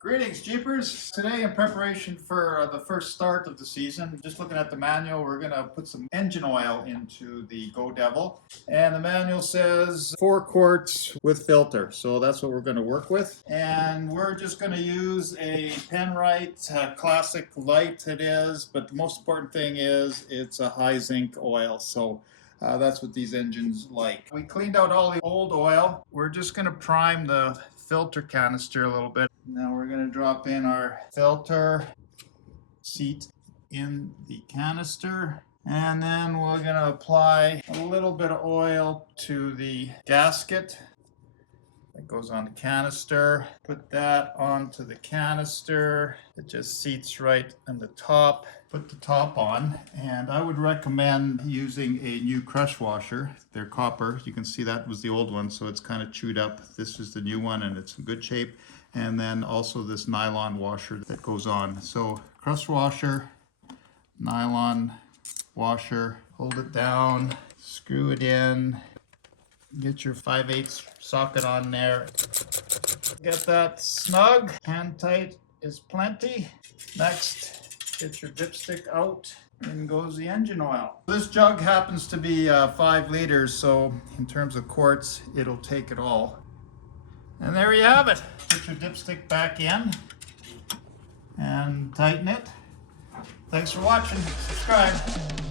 Greetings, Jeepers. Today, in preparation for the first start of the season, just looking at the manual, we're going to put some engine oil into the Go Devil. And the manual says 4 quarts with filter. So that's what we're going to work with. And we're just going to use a Penrite Classic Light it is. But the most important thing is it's a high zinc oil. So that's what these engines like. We cleaned out all the old oil. We're just going to prime the filter canister a little bit. Now we're going to drop in our filter seat in the canister, and then we're going to apply a little bit of oil to the gasket that goes on the canister. Put that onto the canister. It just seats right on the top. Put the top on, and I would recommend using a new crush washer. They're copper. You can see that was the old one, so it's kind of chewed up. This is the new one, and it's in good shape. And then also this nylon washer that goes on. So crush washer, nylon washer, hold it down, screw it in, get your 5/8 socket on there. Get that snug, hand tight is plenty. Next, get your dipstick out, in goes the engine oil. This jug happens to be 5 liters, so in terms of quarts, it'll take it all. And there you have it. Put your dipstick back in and tighten it. Thanks for watching. Subscribe.